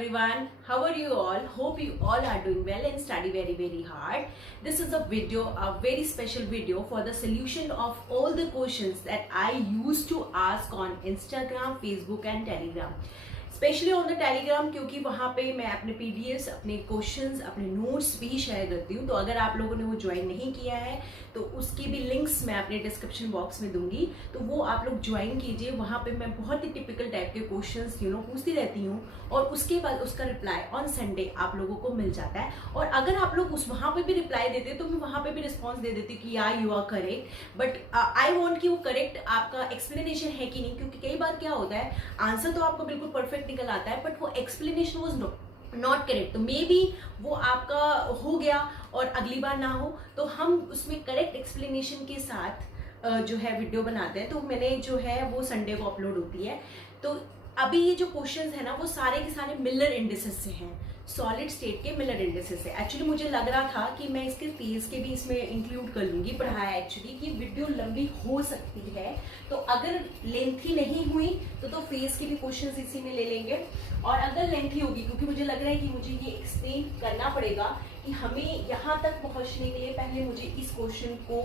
everyone, how are you all? Hope you all are doing well and study very hard. This is a very special video for the solution of all the questions that I used to ask on Instagram, Facebook and Telegram. Specially on the Telegram, क्योंकि वहाँ पे मैं अपने PDFs, अपने questions, अपने notes भी share करती हूँ। तो अगर आप लोगों ने वो ज्वाइन नहीं किया है तो उसकी भी लिंक्स मैं अपने डिस्क्रिप्शन बॉक्स में दूंगी, तो वो आप लोग ज्वाइन कीजिए। वहाँ पे मैं बहुत ही टिपिकल टाइप के क्वेश्चंस पूछती रहती हूँ और उसके बाद उसका रिप्लाई ऑन संडे आप लोगों को मिल जाता है। और अगर आप लोग वहाँ पे भी रिप्लाई देते तो मैं वहाँ पे भी रिस्पॉन्स दे देती कि या you are correct, but I want कि वो करेक्ट आपका एक्सप्लेनेशन है कि नहीं, क्योंकि कई बार क्या होता है आंसर तो आपको बिल्कुल परफेक्ट निकल आता है बट वो एक्सप्लेनेशन वाज नॉट करेक्ट। तो मे बी वो आपका हो गया और अगली बार ना हो, तो हम उसमें करेक्ट एक्सप्लेनेशन के साथ जो है वीडियो बनाते हैं। तो मैंने जो है वो संडे को अपलोड होती है। तो अभी ये जो क्वेश्चंस है ना वो सारे के सारे मिलर इंडिसेस से हैं, सॉलिड स्टेट के मिलर इंडिसेस से। एक्चुअली मुझे लग रहा था कि मैं इसके फेज के भी इसमें इंक्लूड कर लूंगी, पढ़ाया एक्चुअली कि वीडियो लंबी हो सकती है, तो अगर लेंथी नहीं हुई तो फेज के भी क्वेश्चंस इसी में ले लेंगे। और अगर लेंथी होगी, क्योंकि मुझे लग रहा है कि मुझे ये एक्सप्लेन करना पड़ेगा कि हमें यहाँ तक पहुँचने के लिए पहले मुझे इस क्वेश्चन को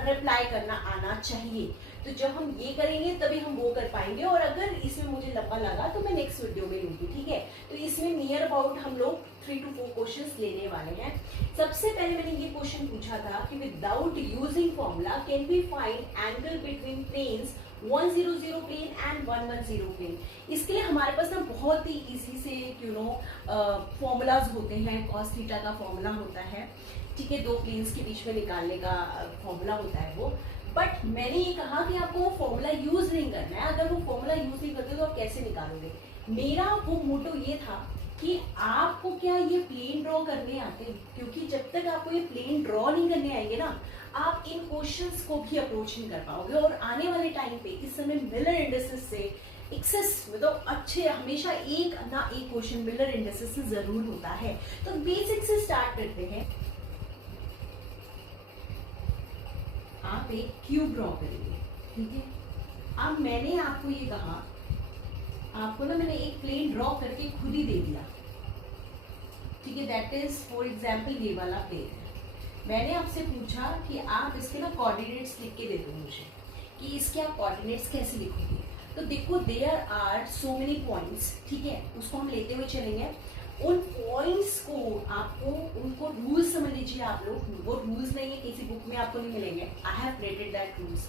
रिप्लाई करना आना चाहिए। तो जब हम ये करेंगे तभी हम वो कर पाएंगे, और अगर इसमें मुझे लंबा लगा तो मैं नेक्स्ट वीडियो में लूंगी, ठीक है। तो इसमें नियर अबाउट हम लोग 3 to 4 क्वेश्चंस लेने वाले हैं। सबसे पहले मैंने ये क्वेश्चन पूछा था कि without using formula can we find angle between planes 100 plane and 110 plane. इसके लिए हमारे पास ना बहुत ही इजी से फॉर्मूलाज होते हैं। कॉस थीटा का फॉर्मूला होता है, ठीक है, दो प्लेन्स के बीच में निकालने का फॉर्मूला होता है वो। बट मैंने ये कहा कि आपको वो फॉर्मूला यूज नहीं करना है। अगर वो फॉर्मूला यूज नहीं करते तो आप कैसे निकालोगे? मेरा वो मोटो ये था कि आपको क्या ये प्लेन ड्रॉ करने आते हैं, क्योंकि जब तक आपको ये प्लेन ड्रॉ नहीं करने आएंगे ना, आप इन क्वेश्चंस को भी अप्रोच नहीं कर पाओगे। और आने वाले टाइम पे इस समय मिलर इंडिसेस से एक्सेस मतलब अच्छे हमेशा एक ना एक क्वेश्चन मिलर इंडिसेस से जरूर होता है। तो बेसिक से स्टार्ट करते हैं। आप एक क्यूब ड्रॉ करेंगे, ठीक है। अब मैंने आपको ये कहा, आपको ना मैंने एक प्लेन ड्रॉ करके खुद ही दे दिया, ठीक है। दैट इज फॉर एग्जाम्पल ये वाला प्लेन। मैंने आपसे पूछा कि आप इसके ना कोऑर्डिनेट्स लिख के दे दो मुझे, कि इसके आप कोऑर्डिनेट्स कैसे लिखोगे। तो देखो there are so many points, ठीक है, उसको हम लेते हुए चलेंगे। उन पॉइंट्स को आपको उनको रूल्स समझ लीजिए आप लोग। वो रूल्स नहीं है, किसी बुक में आपको नहीं मिलेंगे। I have rated that rules.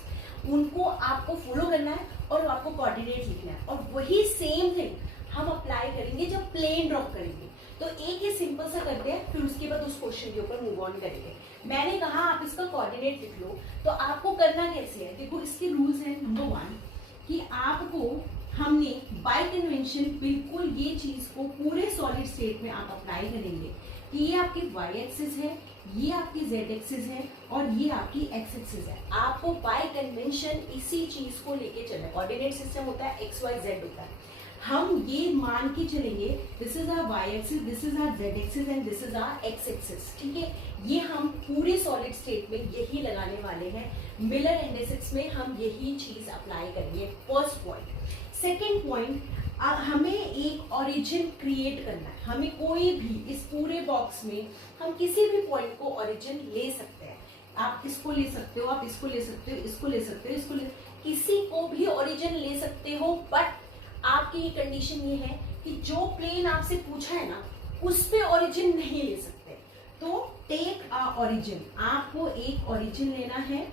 उनको आपको फॉलो करना है और आपको कोऑर्डिनेट लिखना है, और वही सेम थिंग हम अप्लाई करेंगे जब प्लेन ड्रॉ करेंगे। तो एक ही सिंपल सा करते हैं, फिर उसके बाद उस क्वेश्चन के ऊपर मूव ऑन करेंगे। मैंने कहा आप इसका कोऑर्डिनेट लिख लो, तो आपको करना कैसे है, देखो इसके रूल्स हैं। नंबर 1 कि आपको हमने बाय कन्वेंशन बिल्कुल ये चीज को पूरे सॉलिड स्टेट में आप अप्लाई करेंगे कि ये आपकी वाई एक्सिस है, ये आपकी जेड एक्सिस है और ये आपकी एक्स एक्सिस है। आपको बाय कन्वेंशन इसी चीज को लेके चलना है। कोऑर्डिनेट सिस्टम होता है एक्स वाई जेड होता है। हम ये मान के चलेंगे this is our y axis, this is our z axis and this is our x axis, ठीक है। ये हम पूरे सॉलिड स्टेट में यही लगाने वाले हैं। मिलर इंडिसेस में हम यही चीज अप्लाई करेंगे। First point. सेकेंड पॉइंट, हमें एक ओरिजिन क्रिएट करना है। हमें कोई भी इस पूरे बॉक्स में हम किसी भी पॉइंट को ओरिजिन ले सकते हैं। आप इसको ले सकते हो, आप इसको ले सकते हो, इसको ले सकते हो, इसको ले, किसी को भी ओरिजिन ले सकते हो। बट आपकी ये कंडीशन ये है कि जो प्लेन आपसे पूछा है ना उस पे ओरिजिन नहीं ले सकते। तो टेक अ ओरिजिन, आपको एक ओरिजिन लेना है,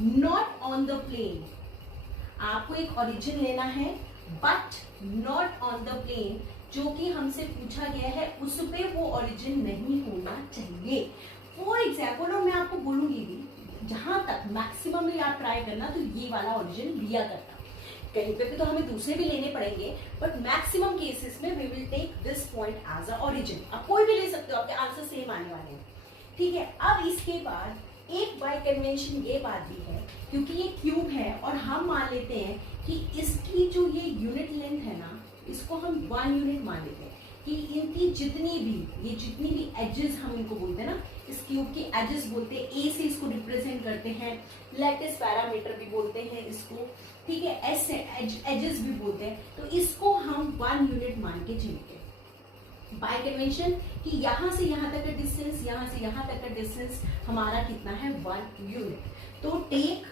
नॉट ऑन द प्लेन। आपको एक ओरिजिन लेना है but not on the plane, जो कि हमसे पूछा गया है उस पे वो ओरिजिन नहीं होना चाहिए। फॉर एग्जाम्पल, और मैं आपको बोलूंगी भी जहां तक मैक्सिमम में आप ट्राई करना तो ये वाला ओरिजिन लिया करना। कहीं पे भी तो हमें दूसरे भी लेने पड़ेंगे, बट मैक्सिमम केसेस में we will take this point as a origin. आप कोई भी ले सकते हो, आपके आंसर सेम आने वाले हैं, ठीक है। अब इसके बाद एक बाय कन्वेंशन ये बात भी है, क्योंकि ये क्यूब है और हम मान लेते हैं कि इसकी जो ये यूनिट लेंथ है ना, इसको हम 1 यूनिट मान लेते हैं कि इनकी जितनी भी एजेस हम इनको बोलते हैं ना, इस क्यूब की एजेस बोलते हैं। ए से इसको रिप्रेजेंट करते हैं, लैटिस पैरामीटर भी बोलते हैं इसको, ठीक है, एस से एजेस भी बोलते हैं। तो इसको हम 1 यूनिट मान के चलेंगे, बाय कन्वेंशन कि यहाँ से यहाँ तक का डिस्टेंस, यहाँ से यहाँ तक का डिस्टेंस हमारा कितना है 1 यूनिट। तो टेक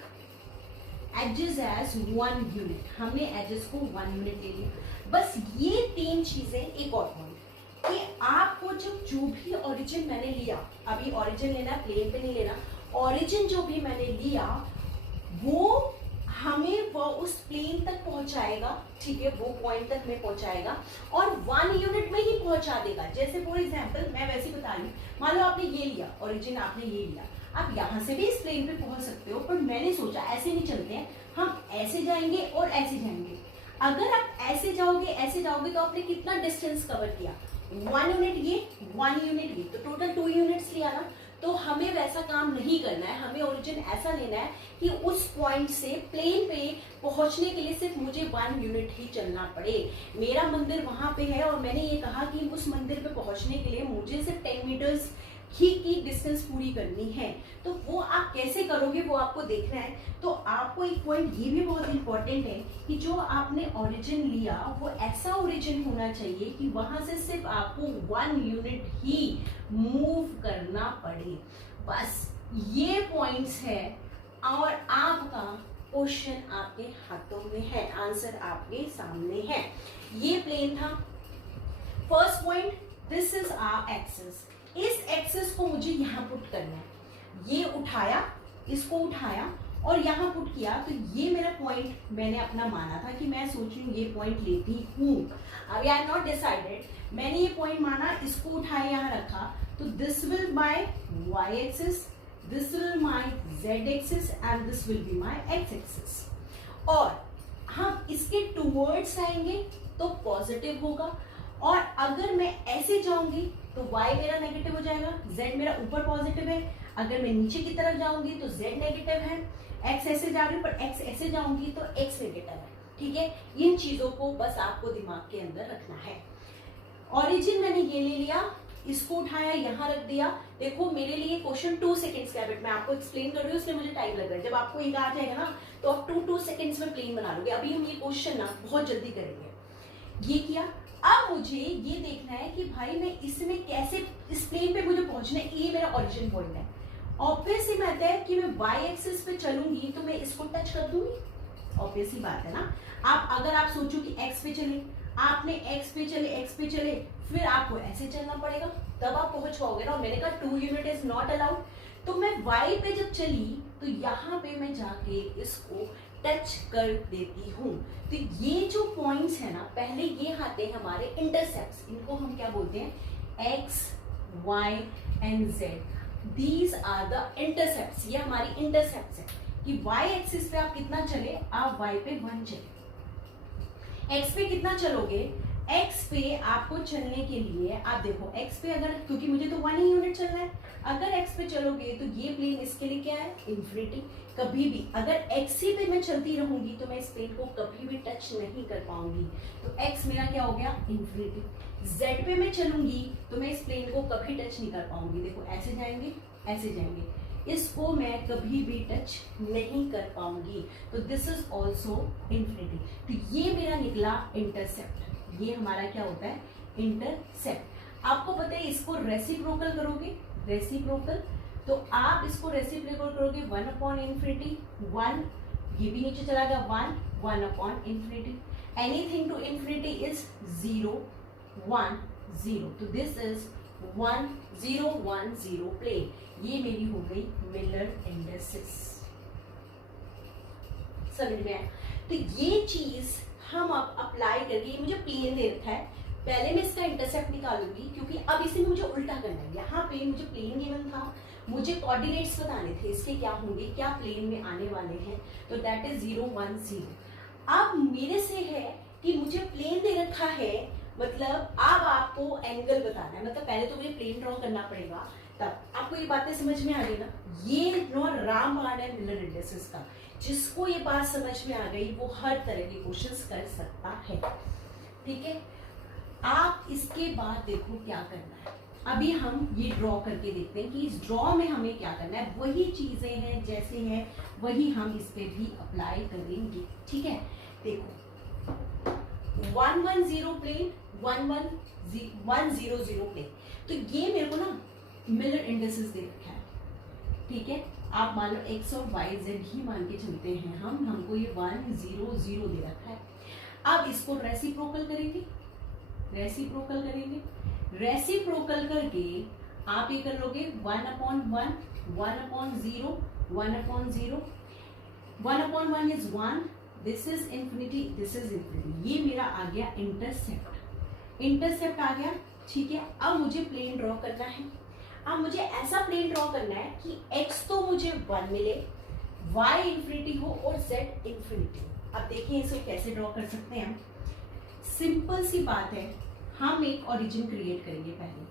एजेस एज 1 यूनिट, हमने एजेस को 1 यूनिट ले लिया। बस ये 3 चीजें। एक और पॉइंट कि आपको जो भी ओरिजिन मैंने लिया, अभी ओरिजिन लेना, प्लेन पे नहीं लेना, ओरिजिन जो भी मैंने लिया वो हमें वो उस प्लेन तक पहुंचाएगा, ठीक है, वो पॉइंट तक में पहुंचाएगा और 1 यूनिट में ही पहुंचा देगा। जैसे फॉर एग्जांपल मैं वैसे बता रही हूँ, मान लो आपने ये लिया ओरिजिन, आपने ये लिया, आप यहाँ से भी इस प्लेन पे पहुंच सकते हो, पर मैंने सोचा ऐसे नहीं चलते हैं, हम ऐसे जाएंगे और ऐसे जाएंगे। अगर आप ऐसे जाओगे तो आपने कितना डिस्टेंस कवर किया, 1 यूनिट ये, 1 यूनिट ये, तो टोटल 2 यूनिट्स लिया ना। तो हमें वैसा काम नहीं करना है, हमें ओरिजिन ऐसा लेना है कि उस पॉइंट से प्लेन पे पहुंचने के लिए सिर्फ मुझे 1 यूनिट ही चलना पड़े। मेरा मंदिर वहां पे है और मैंने ये कहा कि उस मंदिर पे पहुंचने के लिए मुझे सिर्फ 10 मीटर्स ही की डिस्टेंस पूरी करनी है। तो वो आप कैसे करोगे वो आपको देखना है। तो आपको एक पॉइंट ये भी बहुत इंपॉर्टेंट है कि जो आपने ओरिजिन लिया वो ऐसा ओरिजिन होना चाहिए कि वहां से सिर्फ आपको 1 यूनिट ही मूव करना पड़े। बस ये पॉइंट्स है और आपका क्वेश्चन आपके हाथों में है, आंसर आपके सामने है। ये प्लेन था। First point, this is our axis. इस एक्सिस को मुझे यहाँ पुट करना है। ये उठाया, इसको उठाया और यहाँ पुट किया, तो ये मेरा पॉइंट मैंने अपना माना था कि मैं सोच रही हूँ ये पॉइंट लेती हूँ। अभी आई एम नॉट डिसाइडेड, मैंने ये पॉइंट माना, इसको उठाया यहाँ रखा, तो this will my y axis, this will my z axis and this will be my x axis. और हम इसके टूवर्ड्स आएंगे तो पॉजिटिव होगा, और अगर मैं ऐसे जाऊंगी तो y मेरा नेगेटिव हो जाएगा, z मेरा ऊपर पॉजिटिव है। अगर मैं नीचे की तरफ जाऊंगी तो z नेगेटिव है, x ऐसे जा रही हूँ पर x ऐसे जाऊंगी तो x नेगेटिव है। ठीक है, इन चीजों को बस आपको दिमाग के अंदर रखना है। ओरिजिन मैंने ये ले लिया, इसको उठाया, यहाँ रख दिया। देखो मेरे लिए क्वेश्चन 2 सेकेंड्स का है, बट मैं आपको एक्सप्लेन कर रही हूँ इसलिए मुझे टाइम लग रहा है। जब आपको एक आ जाएगा ना तो आप 2 सेकेंड्स में प्लेन बना लोगे। अभी हम ये क्वेश्चन ना बहुत जल्दी करेंगे। ये किया, अब मुझे ये देखना है कि भाई मैं इसमें कैसे, इस प्लेन पे मुझे पहुंचना है, ये मेरा ओरिजिन पॉइंट है। ऑब्वियस ही बात है कि मैं वाई एक्सिस पे चलूंगी तो मैं इसको टच कर दूंगी, ऑब्वियस ही बात है ना। अगर आप सोचो कि एक्स पे चले, आपने एक्स पे चले, फिर आपको ऐसे चलना पड़ेगा, तब आप पहुंच पाओगे ना। और मैंने कहा 2 यूनिट इज नॉट अलाउड। तो मैं वाई पे जब चली तो यहाँ पे मैं जाके इसको टच कर देती हूँ। तो ये जो पॉइंट्स है ना, पहले ये आते हैं हमारे इंटरसेप्ट्स, इनको हम क्या बोलते हैं, x, y and z। These are the intercepts, ये हमारी इंटरसेप्ट्स है कि y एक्सिस पे आप कितना चले, आप y पे 1 चले। x पे कितना चलोगे, x पे आपको चलने के लिए आप देखो x पे अगर, क्योंकि मुझे तो 1 ही यूनिट चलना है, अगर x पे चलोगे तो ये प्लेन इसके लिए क्या है, इंफिनिटी। कभी भी अगर x ही पे मैं चलती रहूंगी तो मैं इस प्लेन को कभी भी टच नहीं कर पाऊंगी, तो x मेरा क्या हो गया, इंफिनिटी। z पे मैं चलूंगी तो मैं इस प्लेन को कभी टच नहीं कर पाऊंगी। देखो ऐसे जाएंगे, ऐसे जाएंगे, इसको मैं कभी भी टच नहीं कर पाऊंगी, तो दिस इज ऑल्सो इंफिनिटी। तो ये मेरा निकला इंटरसेप्ट, ये हमारा क्या होता है, इंटरसेप्ट। आपको पता है इसको रेसिप्रोकल करोगे, रेसिप्रोकल, तो आप इसको रेसिप्रोकल करोगे 1 अपॉन इंफिनिटी, 1, ये भी नीचे चला गया 1 upon infinity. Anything to infinity is 0 1 0, तो दिस इज 1 0 1 0 प्लेन। ये मेरी हो गई मिलर इंडसेस। समझ में आया? तो ये चीज हम अब अप्लाई करके, मुझे प्लेन दे रखा है, पहले मैं इसका इंटरसेप्ट निकालूंगी क्योंकि अब इसे मुझे उल्टा करना है। यहाँ पे मुझे प्लेन गिवन था, मुझे कोऑर्डिनेट्स बताने थे इसके क्या होंगे, क्या प्लेन में आने वाले हैं, तो दैट इज 0 1 0। अब मेरे से है कि मुझे प्लेन दे रखा है, मतलब अब आपको एंगल बताना है, मतलब पहले तो मुझे प्लेन ड्रॉ करना पड़ेगा, तब आपको ये बातें समझ में आ गई ना। ये नो रामबाण है मिलर इंडसेस का, जिसको ये बात समझ में आ गई वो हर तरह के क्वेश्चंस कर सकता है। ठीक है, आप इसके बाद देखो क्या करना है। अभी हम ये ड्रॉ करके देखते हैं कि इस ड्रॉ में हमें क्या करना है। वही चीजें हैं जैसे हैं वही हम इस पे भी अप्लाई करेंगे। ठीक है, देखो 110 प्लेन, 110 प्लेन। तो ये मेरे को ना मिलर इंडिसेस दे रखा है, ठीक है। आप मान लो एक्स और वाई जेड ही मान के चलते हैं हमको ये 100 दे रखा है। अब इसको रेसिप्रोकल करेंगे, रेसिप्रोकल करके आप ये कर लोगे 1/1, 1/0, 1/0, 1/1 is 1, this is infinity, this is infinity. ये मेरा आ गया इंटरसेप्ट आ गया, ठीक है। अब मुझे प्लेन ड्रॉ करना है। अब मुझे ऐसा प्लेन ड्रॉ करना है कि x तो मुझे 1 मिले, y इंफिनिटी हो और z इंफिनिटी हो। अब देखिए इसको कैसे ड्रॉ कर सकते हैं हम। सिंपल सी बात है, हम एक ओरिजिन क्रिएट करेंगे पहले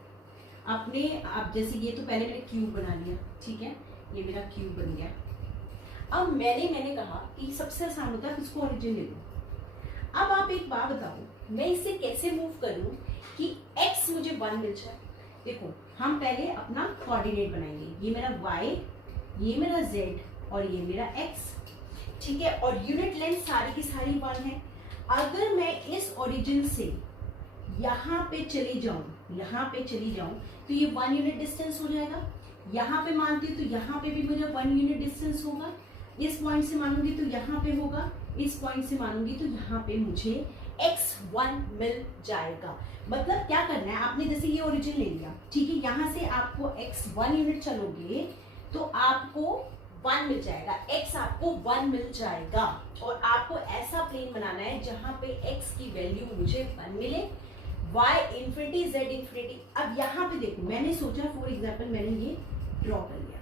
अपने। अब जैसे ये तो पहले मैंने क्यूब बना लिया, ठीक है, ये मेरा क्यूब बन गया। अब मैंने कहा कि सबसे आसान होता है इसको ओरिजिन ले लो। अब आप एक बात बताओ, मैं इसे कैसे मूव करूं कि x मुझे 1 मिल जाए। देखो हम पहले अपना कोऑर्डिनेट बनाएंगे, ये मेरा y, ये मेरा z और ये मेरा x, ठीक है। और यूनिट लेंथ सारी की सारी 1 है। अगर मैं इस ओरिजिन से यहाँ पे चली जाऊं तो ये 1 यूनिट डिस्टेंस हो जाएगा। यहाँ पे मानती हूँ तो यहाँ पे भी मुझे 1 यूनिट डिस्टेंस होगा। इस पॉइंट से मानूंगी तो यहाँ पे होगा, इस पॉइंट से मानूंगी तो यहाँ पे मुझे x1 मिल जाएगा। मतलब क्या करना है आपने, जैसे ये ओरिजिन ले लिया, ठीक है, यहाँ से आपको x1 यूनिट चलोगे तो आपको 1 मिल जाएगा, x आपको 1 मिल जाएगा। और आपको ऐसा प्लेन बनाना है जहां पे x की वैल्यू मुझे 1 मिले, y इंफिनिटी, z इंफिनिटी। अब यहाँ पे देखो मैंने सोचा फॉर एग्जाम्पल मैंने ये ड्रॉ कर लिया,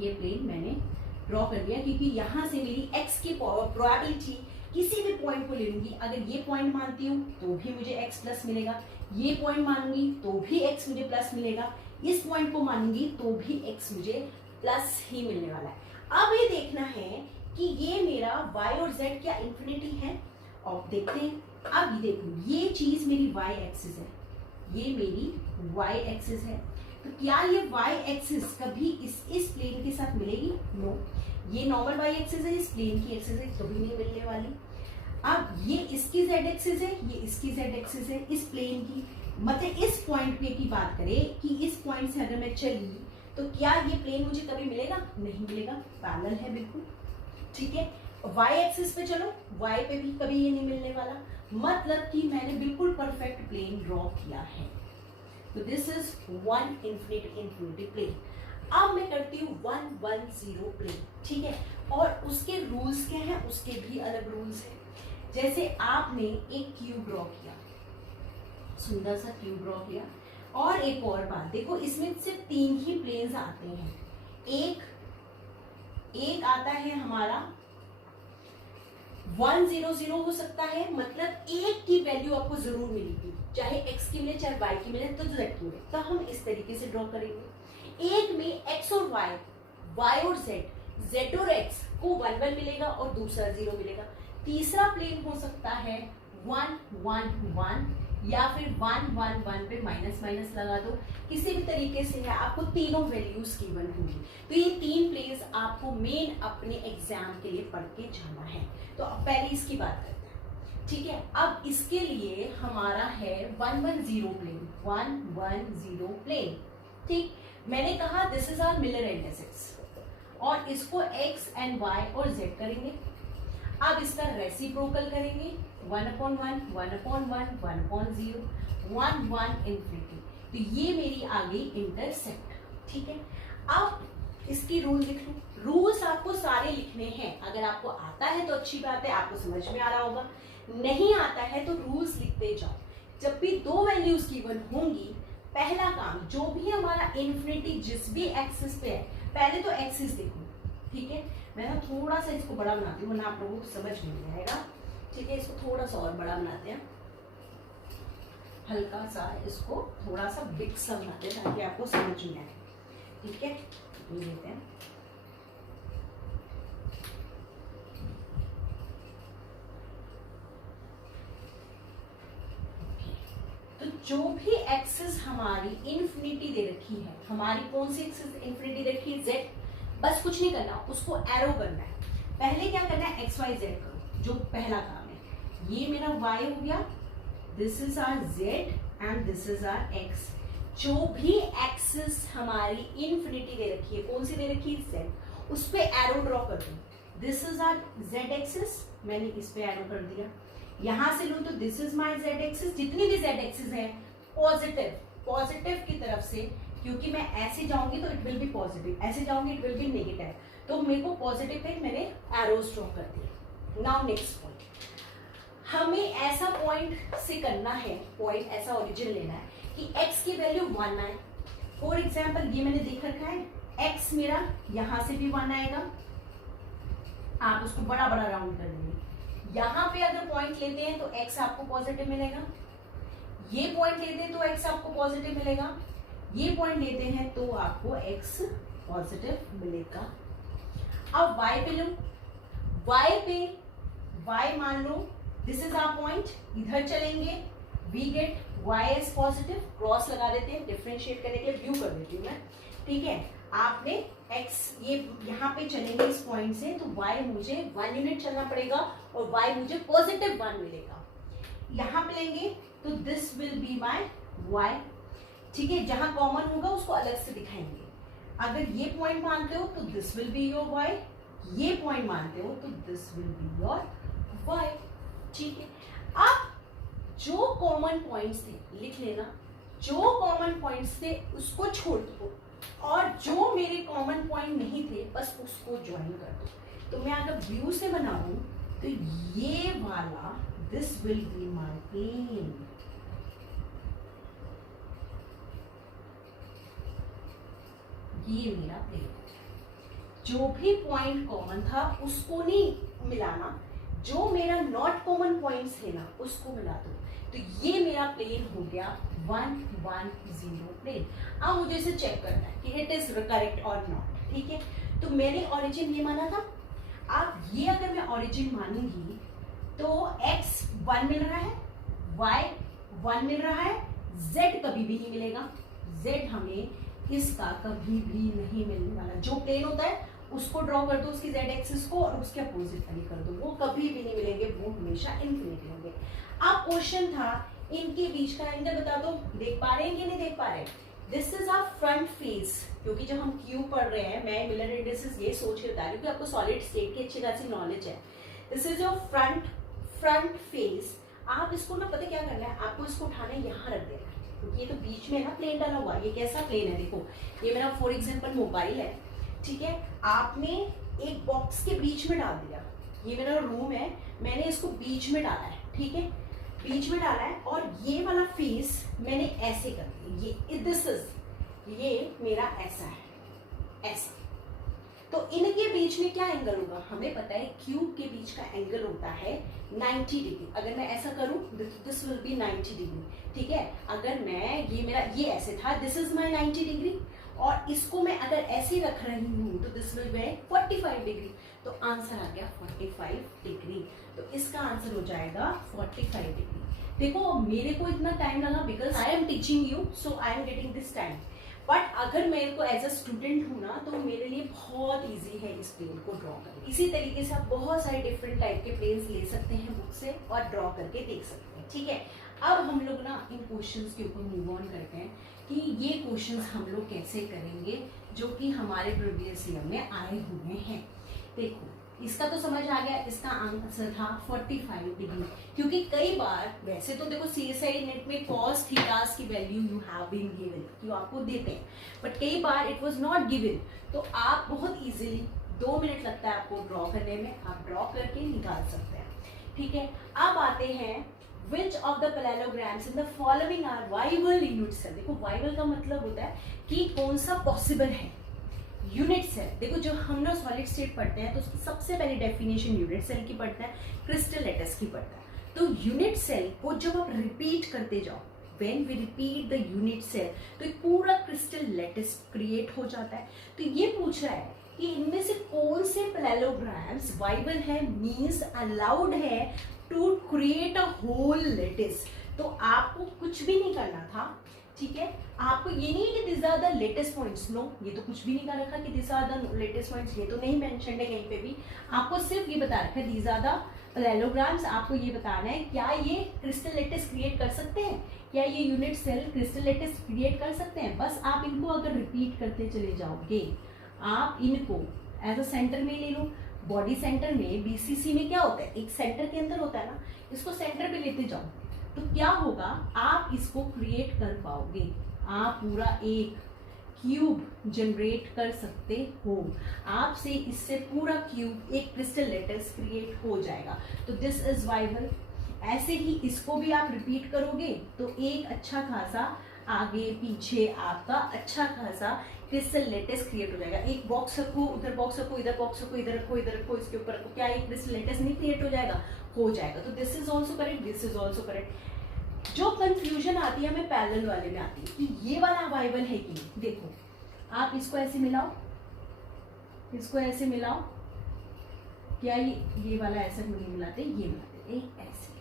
ये प्लेन मैंने ड्रॉ कर लिया क्योंकि यहाँ से मेरी x की प्रोबेबिलिटी किसी भी पॉइंट को ले लूंगी। अगर ये पॉइंट मानती हूँ तो भी मुझे x प्लस मिलेगा, ये पॉइंट मानूंगी तो भी x मुझे प्लस मिलेगा, इस पॉइंट को मानूंगी तो भी x मुझे प्लस ही मिलने वाला है। अब ये देखना है कि ये मेरा y और z क्या इंफिनिटी है। और देखते हैं, अब देखो ये चीज मेरी y एक्सिस है, ये मेरी y एक्सिस है। तो क्या ये y एक्सिस कभी इस प्लेन के साथ मिलेगी? नो। ये नॉर्मल y एक्सिस है, इस प्लेन की एक्सिस है, कभी नहीं मिलने वाली। अब ये इसकी z एक्सिस है, ये इसकी z एक्सिस है, इस प्लेन की। मतलब इस पॉइंट पे की बात करें कि इस पॉइंट से अगर मैं चली तो क्या ये प्लेन मुझे कभी मिलेगा? नहीं मिलेगा, पैरेलल है बिल्कुल, ठीक है। y एक्सिस पे चलो, y पे भी कभी ये नहीं मिलने वाला। मतलब कि मैंने बिल्कुल परफेक्ट प्लेन ड्रॉ किया है। तो दिस इज 1 इंफिनिटी प्लेन। अब मैं करती हूँ 110 प्लेन, ठीक है। और उसके रूल्स क्या हैं? उसके भी अलग रूल्स हैं। जैसे आपने एक क्यूब ड्रॉ किया, सुंदर सा क्यूब ड्रॉ किया। और एक और बात देखो, इसमें सिर्फ 3 ही प्लेन्स आते हैं। एक आता है हमारा 100 हो सकता है, मतलब एक की वैल्यू आपको जरूर मिलेगी, चाहे x की मिले चाहे y की मिले तो z की मिले। तो हम इस तरीके से ड्रॉ करेंगे। एक में x और y, y और z, z और x को 1 1 मिलेगा और दूसरा 0 मिलेगा। तीसरा प्लेन हो सकता है 1 1 1 या फिर 1 1 1 पे माइनस माइनस लगा दो, किसी भी तरीके से है, आपको तीनों वैल्यूज गिवन होंगी। तो ये 3 प्लेन्स आपको मेन अपने एग्जाम के लिए पढ़ के जाना है। तो अब पहले इसकी बात करते हैं, ठीक है। अब इसके लिए हमारा है 110 प्लेन, 110 प्लेन, ठीक। मैंने कहा this is our Miller indices और इसको x एंड y और z करेंगे। अब इसका रेसिप्रोकल करेंगे, 1/1 1/1 1/0 1 1 इंफिनिटी। तो ये मेरी आ गई इंटरसेप्ट, ठीक है। अब इसकी रूल लिख लूं। रूल्स आपको सारे लिखने हैं, अगर आपको आता है तो अच्छी बात है, आपको समझ में आ रहा होगा। नहीं आता है तो रूल्स लिखते जाओ। जब भी 2 वैल्यूज गिवन होंगी, पहला काम जो भी हमारा इंफिनिटी जिस भी एक्सिस पे है, पहले तो एक्सिस देखो, ठीक है। मैं ना थोड़ा सा इसको बड़ा बनाती हूँ वरना आप लोगों को समझ नहीं आएगा, ठीक है। इसको थोड़ा सा और बड़ा बनाते हैं, हल्का सा इसको थोड़ा सा बिग सा बनाते हैं ताकि आपको समझ में आए, ठीक है। ये लेते हैं, तो जो भी एक्सिस हमारी इंफिनिटी दे रखी है, हमारी कौन सी एक्सिस इंफिनिटी दे रखी है? z। बस कुछ नहीं करना, उसको एरो करना है। पहले क्या करना है? x y z करो, जो पहला काम है। ये मेरा y हो गया, this is our z and this is our x। जो भी एक्सिस हमारी इन्फिनिटी दे रखी है, कौन सी दे रखी है, z, उस पे एरो ड्रॉ कर दूं। This is our z axis, मैंने इस पे एरो कर दिया। यहां से लूं तो this is my z axis, जितनी भी z एक्सिस है पॉजिटिव, पॉजिटिव की तरफ से, क्योंकि मैं ऐसे जाऊंगी तो इट विल बी पॉजिटिव, ऐसे जाऊंगी इट विल बी नेगेटिव, तो मेरे को पॉजिटिव पे मैंने एरोज ड्रॉ कर दिया। नाउ नेक्स्ट पॉइंट, हमें ऐसा पॉइंट से करना है, पॉइंट ऐसा ओरिजिन लेना है कि x की वैल्यू 1 आए। फॉर एग्जाम्पल ये मैंने देख रखा है, x मेरा यहां से भी 1 आएगा, आप उसको बड़ा बड़ा राउंड कर देंगे। यहां पे अगर पॉइंट लेते हैं तो x आपको पॉजिटिव मिलेगा, ये पॉइंट लेते हैं तो x आपको पॉजिटिव मिलेगा, ये पॉइंट लेते हैं तो आपको x पॉजिटिव मिलेगा। अब y पे लो, y पे y मान लो दिस इज आवर पॉइंट, इधर चलेंगे, we get y is positive, cross लगा देते हैं डिफरेंशिएट करने के लिए, व्यू कर देती हूँ मैं, ठीक है। आपने x ये यहाँ पे चलेंगे इस पॉइंट से, तो y मुझे 1 यूनिट चलना पड़ेगा और y मुझे पॉजिटिव 1 मिलेगा। यहाँ पे लेंगे तो this will be my y, ठीक है। जहां कॉमन होगा उसको अलग से दिखाएंगे। अगर ये पॉइंट मानते हो तो this will be your y, ये पॉइंट मानते हो तो this will be your y, ठीक है। अब जो कॉमन पॉइंट्स थे लिख लेना, जो कॉमन पॉइंट्स थे उसको छोड़ दो और जो मेरे कॉमन पॉइंट नहीं थे बस उसको ज्वाइन कर दो। तो मैं अगर व्यू से बनाऊं तो ये वाला this will be my plane, ये मेरा प्लेन। जो भी पॉइंट कॉमन था उसको नहीं मिलाना, जो मेरा नॉट कॉमन पॉइंट्स है ना उसको मिला दो। तो ये मेरा प्लेन हो गया 1 1 0 प्लेन। अब मुझे इसे चेक करना है कि इट इज करेक्ट और नॉट, ठीक है। तो मैंने ओरिजिन ये माना था, अब ये अगर मैं ओरिजिन मानूंगी तो x 1 मिल रहा है, y 1 मिल रहा है, z कभी भी नहीं मिलेगा, z हमें इसका कभी भी नहीं मिलने वाला। जो प्लेन होता है उसको ड्रॉ कर दो, उसकी z एक्सिस को, और उसके अपोजिट वाली कर दो, वो कभी भी नहीं मिलेंगे, वो हमेशा इन्फिनिटी होंगे। अब क्वेश्चन था इनके बीच का एंगल बता दो, देख पा रहे हैं कि नहीं देख पा रहे? This is our front face, क्योंकि जब हम क्यू पढ़ रहे हैं, मैं मिलर इंडिसेस ये सोच के बता रही हूँ कि आपको सॉलिड स्टेट की अच्छी खासी नॉलेज है। This is your front face. आप इसको ना पता क्या करना है, आपको इसको उठाना है, यहाँ रख देना है, क्योंकि ये तो बीच में ना प्लेन डाला हुआ। ये कैसा प्लेन है, देखो ये मेरा फॉर एग्जाम्पल मोबाइल है, ठीक है। आपने एक बॉक्स के बीच में डाल दिया, ये मेरा रूम है, मैंने इसको बीच में डाला है, ठीक है, बीच में डाला है, और ये वाला फेस मैंने ऐसे कर दिया, ये दिस इज, ये मेरा ऐसा है, ऐसा। तो इनके बीच में क्या एंगल होगा, हमें पता है क्यूब के बीच का एंगल होता है 90 डिग्री। अगर मैं ऐसा करूं दिस विल बी 90 डिग्री, ठीक है। अगर मैं ये मेरा ये ऐसे था, दिस इज माय 90 डिग्री, और इसको मैं अगर ऐसे रख रही हूं तो दिस विल बी 45 डिग्री। तो आंसर आ गया 45 डिग्री। तो इसका आंसर हो जाएगा 45 डिग्री। देखो मेरे को इतना टाइम लगा because I am teaching you, so I am getting this time. But अगर मेरे को एज अ स्टूडेंट हूँ ना, तो मेरे लिए बहुत इजी है इस प्लेन को ड्रॉ करना। इसी तरीके से आप बहुत सारे डिफरेंट टाइप के प्लेन्स ले सकते हैं बुक से और ड्रॉ करके देख सकते हैं, ठीक है। अब हम लोग ना इन क्वेश्चंस के ऊपर मूव ऑन करते हैं कि ये क्वेश्चंस हम लोग कैसे करेंगे जो कि हमारे प्रीवियस ईयर में आए हुए हैं। देखो इसका तो समझ आ गया, इसका आंसर था 45 डिग्री, क्योंकि कई बार वैसे तो देखो CSI नेट में cos थीटास की value you have been given, जो आपको देते हैं, बट कई बार इट वाज नॉट गिवन। तो आप बहुत इजीली 2 मिनट लगता है आपको ड्रॉ करने में, आप ड्रॉ करके निकाल सकते हैं, ठीक है। अब आते हैं Which of the parallelograms in the following are viable in unit cell? देखो viable का मतलब होता है कि कौन सा पॉसिबल है यूनिट सेल। देखो जो हम लोग सॉलिड स्टेट पढ़ते हैं तो उसकी सबसे पहली डेफिनेशन यूनिट सेल की पढ़ता है, क्रिस्टल लेटिस की पढ़ता है। तो यूनिट सेल को जब आप रिपीट करते जाओ, when we repeat the unit cell, तो एक पूरा क्रिस्टल लेटिस क्रिएट हो जाता है। तो ये पूछ रहा है कि इनमें से कौन से पैरेललोग्राम्स वाइबल है, मींस अलाउड है to create a whole lattice. तो आपको कुछ भी नहीं करना था, ठीक है। आपको ये नहीं है कि this are the latest points, no, ये तो कुछ भी नहीं कर रखा कि this are the latest points, ये तो नहीं मेंशन्ड है कहीं पे भी। आपको सिर्फ ये बता रखा है दीज आर द पैरेललोग्राम्स आपको ये बताना है क्या ये क्रिस्टल लैटिस क्रिएट कर सकते हैं, क्या ये unit cell crystal lattice create कर सकते हैं। बस आप इनको अगर रिपीट करते चले जाओगे, आप इनको एज अ सेंटर में ले लो। बॉडी सेंटर में बीसीसी में क्या होता है, एक सेंटर के अंदर होता है ना, इसको सेंटर पे लेते जाओ तो क्या होगा, आप इसको क्रिएट कर पाओगे। आप पूरा एक क्यूब जनरेट कर सकते हो, आपसे इससे पूरा क्यूब एक क्रिस्टल लैटिस क्रिएट हो जाएगा। तो दिस इज वाइबल। ऐसे ही इसको भी आप रिपीट करोगे तो एक अच्छा खासा आगे पीछे आपका अच्छा खासा क्रिस्टल लैटिस क्रिएट हो जाएगा। एक बॉक्स रखो, उधर बॉक्स रखो, इधर बॉक्स रखो, इधर रखो, इधर रखो, इसके ऊपर रखो, क्या एक क्रिस्टल लैटिस नहीं क्रिएट हो जाएगा? हो जाएगा। तो this is also correct, this is also correct. जो कंफ्यूजन आती है हमें पैरेलल वाले में आती है कि ये वाला वाइबल है कि नहीं। देखो आप इसको ऐसे मिलाओ, इसको ऐसे मिलाओ, क्या ये वाला ऐसा नहीं मिलाते, ये मिलाते एक ऐसे।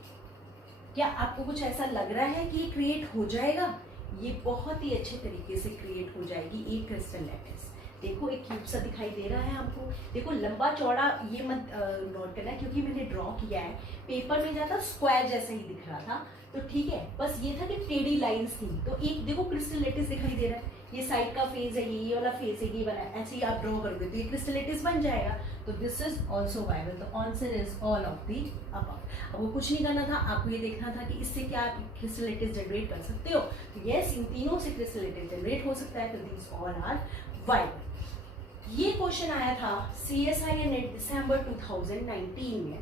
क्या आपको कुछ ऐसा लग रहा है कि ये क्रिएट हो जाएगा? ये बहुत ही अच्छे तरीके से क्रिएट हो जाएगी एक क्रिस्टल लैटिस। देखो एक क्यूब सा दिखाई दे रहा है हमको। देखो लंबा चौड़ा ये मत नोट करना क्योंकि मैंने ड्रॉ किया है, पेपर में जाता स्क्वायर जैसा ही दिख रहा था, तो ठीक है। बस ये था कि टेढ़ी लाइंस थी। तो एक देखो क्रिस्टल लैटिस दिखाई दे रहा है, ये साइड का फेज है, ये वाला फेज है, ये वाला, ऐसे ही आप ड्रॉ करोगे तो ये क्रिस्टल लैटिस बन जाएगा। तो this is also viable. The answer is all of the above. अब वो कुछ नहीं करना था, आपको ये देखना था कि इससे क्या आप क्रिस्टल लैटिस जनरेट कर सकते हो। तो यस, इन तीनों से क्रिस्टल लैटिस जनरेट हो सकता है। तो दिस ऑल आर वाइबल। ये क्वेश्चन आया था CSI नेट दिसंबर 2019 में।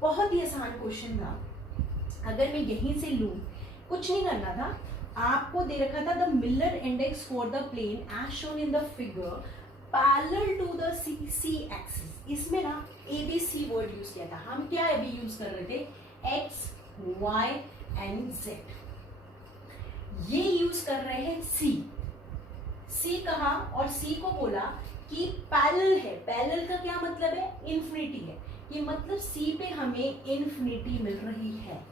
बहुत ही आसान क्वेश्चन था। अगर मैं यहीं से लूं, कुछ नहीं करना था, आपको दे रखा था the Miller index for the plane as shown in the figure parallel to the CC axis. इसमें ना ABC वर्ड यूज किया था। हम क्या अभी यूज कर रहे थे, X, Y एंड Z। ये यूज कर रहे हैं C कहा और C को बोला कि पैरेलल है। पैरेलल का क्या मतलब है, इन्फिनिटी है। ये मतलब C पे हमें इन्फिनिटी मिल रही है।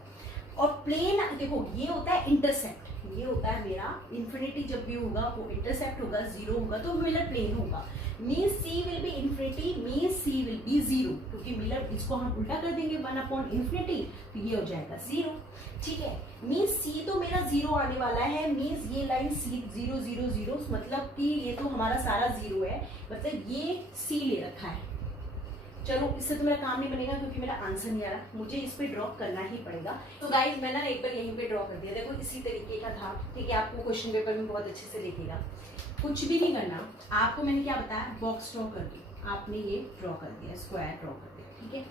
और प्लेन देखो ये होता है इंटरसेप्ट, ये होता है मेरा इन्फिनिटी। जब भी होगा वो इंटरसेप्ट होगा, जीरो होगा तो मिलर प्लेन होगा। Means C will be infinity, means C will be zero, क्योंकि मिलर इसको हम उल्टा कर देंगे 1/इन्फिनिटी, तो ये हो जाएगा जीरो। ठीक है, मीन्स C तो मेरा जीरो आने वाला है। मीन्स ये लाइन C 0 0 0 मतलब कि ये तो हमारा सारा जीरो है, मतलब ये C ले रखा है। चलो इससे तो मेरा काम नहीं बनेगा क्योंकि मेरा आंसर नहीं आ रहा, मुझे इस पे ड्रॉ करना ही पड़ेगा। तो गाइस मैंने ना एक बार यहीं पे ड्रॉ कर दिया। देखो इसी तरीके का था, ठीक है। आपको क्वेश्चन पेपर में बहुत अच्छे से लिखेगा, कुछ भी नहीं करना आपको। मैंने क्या बताया, बॉक्स ड्रॉ कर दी, आपने ये ड्रॉ कर दिया, स्क्वायर ड्रॉ कर दिया, ठीक है।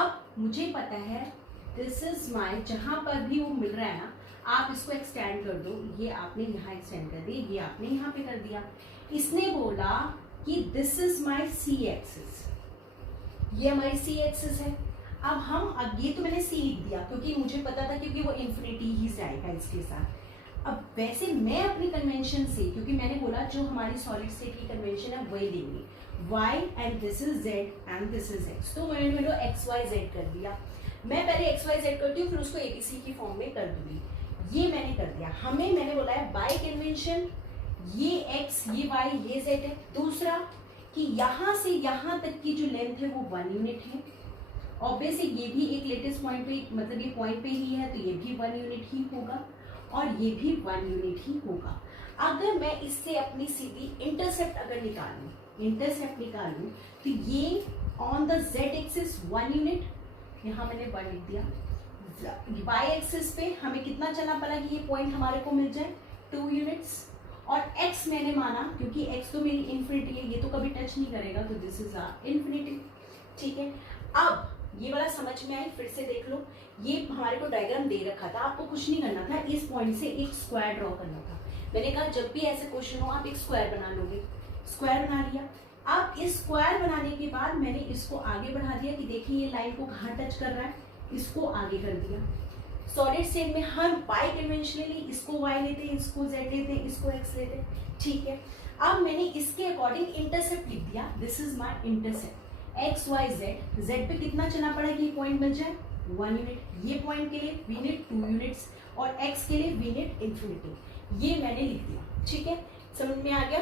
अब मुझे पता है दिस इज माई, जहां पर भी वो मिल रहा है ना, आप इसको एक्सटेंड कर दो। ये आपने यहाँ एक्सटेंड कर दी, ये आपने यहाँ पे कर दिया। इसने बोला कि this is my C axis, ये हमारी C एक्सिस है। अब ये तो मैंने C लिख दिया क्योंकि मुझे पता था, क्योंकि वो इन्फिनिटी ही जाएगा इसके साथ। अब वैसे मैं अपनी कन्वेंशन से, क्योंकि मैंने बोला जो हमारी सॉलिड स्टेट की कन्वेंशन है वही देंगे, y and this is z and this is x। तो मैंने x y z कर दिया। मैं पहले x y z करती हूँ, फिर उसको ABC की फॉर्म में कर दूंगी। ये मैंने कर दिया। मैंने बोला है बाय कन्वेंशन, ये x, ये y, ये z है। दूसरा कि यहां से यहां तक की जो लेंथ है वो 1 यूनिट है। ऑब्वियसली ये भी एक लेटेस्ट पॉइंट पे, मतलब ये पॉइंट पे ही है, तो ये भी 1 यूनिट ही होगा और ये भी 1 यूनिट ही होगा। अगर मैं इससे अपनी सीधी इंटरसेप्ट अगर निकालूं तो ये on the z axis 1 unit, यहाँ मैंने 1 लिख दिया। y एक्सिस पे हमें कितना चलना पड़ा कि ये पॉइंट हमारे को मिल जाए, 2 यूनिट्स। और x मैंने माना क्योंकि x तो मेरी इन्फिनिटी है, ये तो कभी टच नहीं करेगा, तो दिस इज आ इन्फिनिटी। ठीक है, अब ये वाला समझ में आई, फिर से देख लो। ये हमारे को डायग्राम दे रखा था, आपको कुछ नहीं करना था, इस पॉइंट से एक स्क्वायर ड्रॉ करना था। मैंने कहा जब भी ऐसे क्वेश्चन हो आप एक स्क्वायर बना लोगे। स्क्वायर बना लिया। अब इस स्क्वायर बनाने के बाद मैंने इसको आगे बढ़ा दिया कि देखिए ये लाइन को कहाँ टच कर रहा है, इसको आगे कर दिया। सॉलिड स्टेट में हम बाय कन्वेंशनली इसको y लेते हैं, इसको z लेते हैं, इसको x लेते हैं, ठीक है। अब मैंने इसके अकॉर्डिंग इंटरसेप्ट लिख दिया, this is my intercept x y z। z पे कितना चलना पड़ा कि ये पॉइंट मिल जाए, 1 यूनिट। ये पॉइंट के लिए v नीड 2 यूनिट्स और x के लिए v नीड इन्फिनिटी। ये मैंने लिख दिया, ठीक है। समझ में आ गया?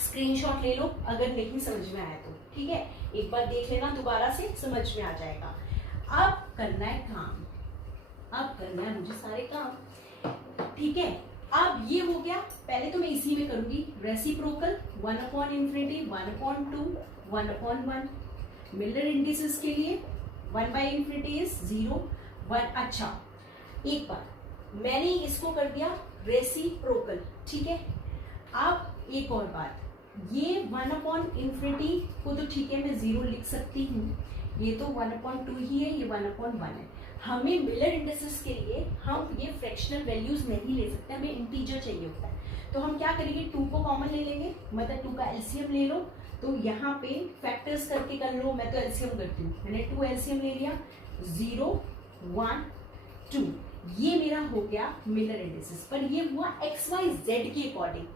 स्क्रीनशॉट ले लो अगर नहीं समझ में आया तो, ठीक है। एक बार देख लेना दोबारा से, समझ में आ जाएगा। अब करना है काम, अब करना है मुझे सारे काम, ठीक है। अब ये हो गया, पहले तो मैं इसी में करूंगी रेसिप्रोकल 1/∞, 1/2, 1/1। मिलर इंडिसेस के लिए 1/∞ इज 0, 1। अच्छा, एक बार मैंने इसको कर दिया रेसिप्रोकल, ठीक है। अब एक और बात, ये 1/∞ को तो ठीक है मैं 0 लिख सकती हूँ, ये तो 1/2 ही है, ये 1/1 है। हमें मिलर इंडिसेस के लिए हम ये फ्रैक्शनल वैल्यूज नहीं ले सकते, हमें इंटीजर चाहिए होता है। तो हम क्या करेंगे, 2 को कॉमन ले लेंगे, मतलब 2 का एलसीएम ले लो। तो यहाँ पे फैक्टर्स करके कर लो, मैं तो एलसीएम करती हूँ, मैंने 2 एलसीएम ले लिया, 0, 1, 2। ये मेरा हो गया मिलर इंडिसेस, पर ये हुआ XYZ के अकॉर्डिंग।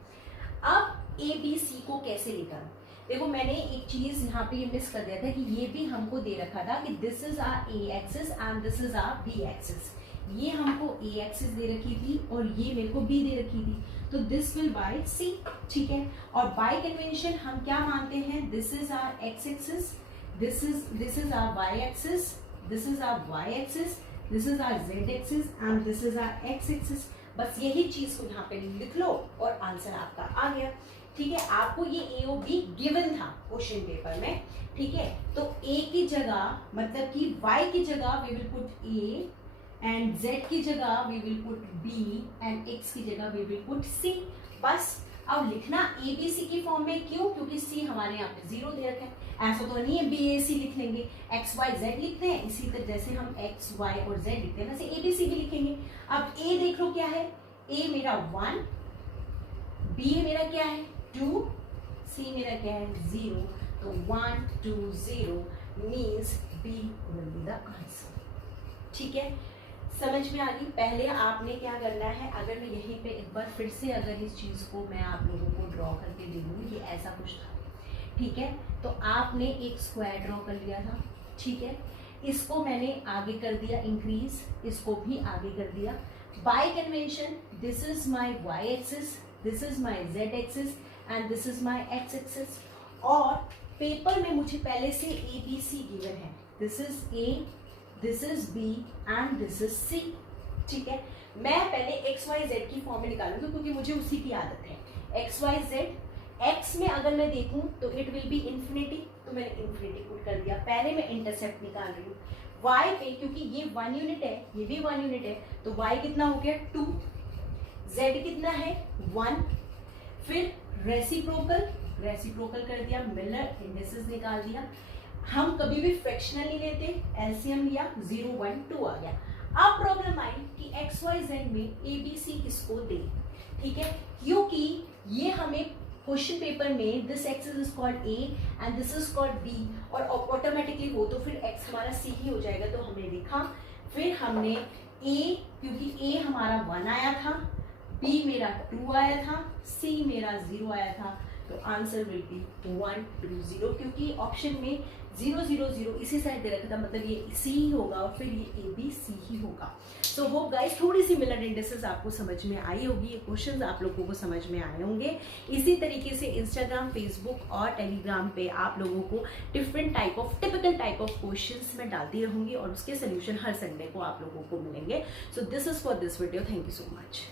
अब ABC को कैसे लेकर, देखो मैंने एक चीज यहाँ पे ये मिस कर दिया था कि ये भी हमको दे रखा था कि this is our A axis and this is our B axis. ये हमको A एक्सिस दे रखी थी और ये मेरे को B दे रखी थी, तो दिस विल बाय C, ठीक है। और बाय कन्वेंशन हम क्या मानते हैं, this is our X axis, this is our Y axis, this is our Y axis, this is our Z axis and this is our X axis. बस यही चीज को यहाँ पे लिख लो और आंसर आपका आ गया, ठीक है। आपको ये A और B गिवन था क्वेश्चन पेपर में, ठीक है। तो A की जगह मतलब कि Y की जगह we will put A and Z की जगह we will put B and X की जगह वी विल पुट C। बस अब लिखना ABC की फॉर्म में, क्यों, क्योंकि C हमारे यहाँ पे 0 दे रखा है। ऐसा तो नहीं है BAC लिख लेंगे, XYZ लिखते हैं, इसी तरह जैसे हम X, Y और Z लिखते हैं वैसे ABC भी लिखेंगे। अब A देख लो क्या है, A मेरा 1, B मेरा क्या है 2, C मेरा क्या है 0, तो 1, 2, 0 means B will be the answer, ठीक है। समझ में आ गई। पहले आपने क्या करना है, अगर मैं यहीं पे एक बार फिर से अगर इस चीज को मैं आप लोगों को ड्रॉ करके दे दूँ, ये ऐसा कुछ था, ठीक है। तो आपने एक स्क्वायर ड्रॉ कर लिया था, ठीक है। इसको मैंने आगे कर दिया इंक्रीज, इसको भी आगे कर दिया bye convention. This is my Y axis, this is my Z axis and this is my X axis. और पेपर में मुझे पहले से ABC गिवन है, this is A, this is B and this is C, ठीक है। मैं पहले XYZ की फॉर्म में निकालूंगी क्योंकि मुझे उसी की आदत है। XYZ, X में अगर मैं देखूं तो इट विल बी इन्फिनिटी, तो मैंने इन्फिनिटी पुट कर दिया। पहले मैं इंटरसेप्ट निकाल रही हूँ Y पे, क्योंकि ये 1 यूनिट है, ये भी 1 यूनिट है, तो Y कितना हो गया 2, Z कितना है 1, फिर रेसिप्रोकल कर दिया, मिलर इंडिसेस निकाल दिया। हम कभी भी फ्रैक्शनल नहीं लेते, एलसीएम लिया, 0, 1, 2 आ गया। अब प्रॉब्लम आई कि XYZ में ABC किसको दे, ठीक है, क्योंकि ये हमें क्वेश्चन पेपर में this axis is called A and this is called B, और ऑटोमेटिकली वो तो फिर X हमारा C ही हो जाएगा, तो हमने लिखा। फिर हमने A, क्योंकि A हमारा 1 आया था, B मेरा 2 आया था, C मेरा 0 आया था, तो आंसर विल बी 1, 2, 0, क्योंकि ऑप्शन में 0, 0, 0 इसी साइड दे रखा था, मतलब ये C ही होगा और फिर ये ABC ही होगा। सो होप गाइस थोड़ी सी मिलर इंडिसेस आपको समझ में आई होगी, ये क्वेश्चंस आप लोगों को समझ में आए होंगे। इसी तरीके से इंस्टाग्राम, फेसबुक और टेलीग्राम पे आप लोगों को different type of typical type of questions मैं डालती रहूंगी और उसके सोल्यूशन हर संडे को आप लोगों को मिलेंगे। So this is for this video, thank you so much.